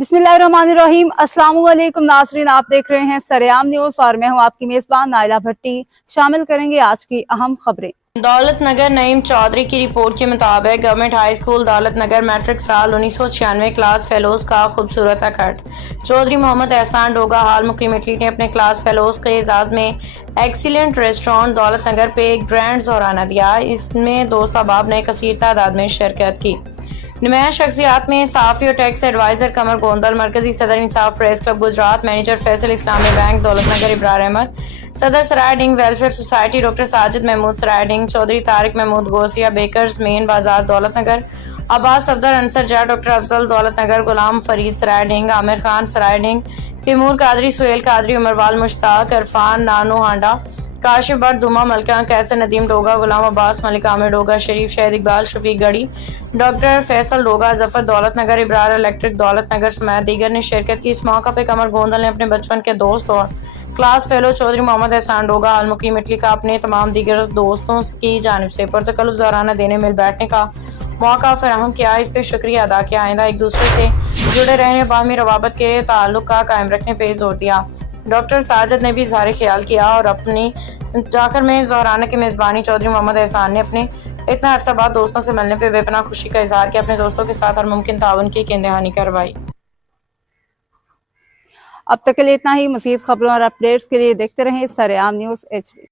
बिस्मिल्लाहिर्रहमानिर्रहीम। अस्सलाम वालेकुम नाज़रीन, आप देख रहे हैं सरेआम न्यूज़ और मैं हूं आपकी मेज़बान नाइला भट्टी। शामिल करेंगे आज की अहम खबरें। दौलत नगर नईम चौधरी की रिपोर्ट के मुताबिक गवर्नमेंट हाई स्कूल दौलत नगर मैट्रिक साल 1996 क्लास फेलोज का खूबसूरत अकट चौधरी मोहम्मद एहसान डोगा हाल मुकीम इटली ने अपने क्लास फेलोज के एजाज में एक्सीलेंट रेस्टोरेंट दौलत नगर पे एक ग्रैंड जोराना दिया। इसमें दोस्त अहबाब ने कसीर तादाद में शिरकत की। नुमाया शख्सियात में साफ़ी और टैक्स एडवाइज़र कमर गोंदल, मरकजी सदर Insaf press club Gujrat, manager Faysal Islami bank Daulat Nagar Ibrar Ahmed, सदर Sarai Ding welfare society doctor Sajid Mahmood Sarai Ding, Chaudhry Tariq Mahmood Ghousia bakers main बाजार दौलत नगर, अब्बास सफदर अंसर जा डॉक्टर अफजल दौलत नगर, गुलाम फरीद सराय डिंग, आमिर खान सराय डिंग, तैमूर कादरी, सुहेल कादरी, उमरवाल मुश्ताक, इरफान नानो हांडा, काशिफ भट्ट, दुमा मलका, कैसर नदीम डोगा, गुलाम अब्बास, मलिक आमिर डोगा, शरीफ शहीद इकबाल, शफीक गढ़ी, डॉक्टर फैसल डोगा, जफर दौलत नगर, इब्रार इलेक्ट्रिक दौलत नगर समेत दीगर ने शिरकत की। इस मौका पर कमर गोंदल ने अपने बचपन के दोस्त और क्लास फेलो चौधरी मोहम्मद एहसान डोगा हाल मुकीम इटली का अपने तमाम दीगर दोस्तों की जानिब से पुरतकल्लुफ़ ज़ोराना देने मिल बैठने का मौका फराहम किया। इस पर शुक्रिया अदा किया। आइंदा एक दूसरे से जुड़े रहने, बाहमी रवाबत के ताल्लुक का कायम रखने पर जोर दिया। डॉक्टर साजिद ने भी इज़हार ख्याल किया और अपनी आखिर में ज़ोहराना की मेज़बानी चौधरी मोहम्मद एहसान ने अपने इतना अरसा बाद दोस्तों से मिलने पर बेपनाह खुशी का इज़हार किया। अपने दोस्तों के साथ हर मुमकिन ताउन की यकीन दहानी करवाई। अब तक के लिए इतना ही। मज़ीद खबरों और अपडेट्स के लिए देखते रहें सरेआम न्यूज़ HD।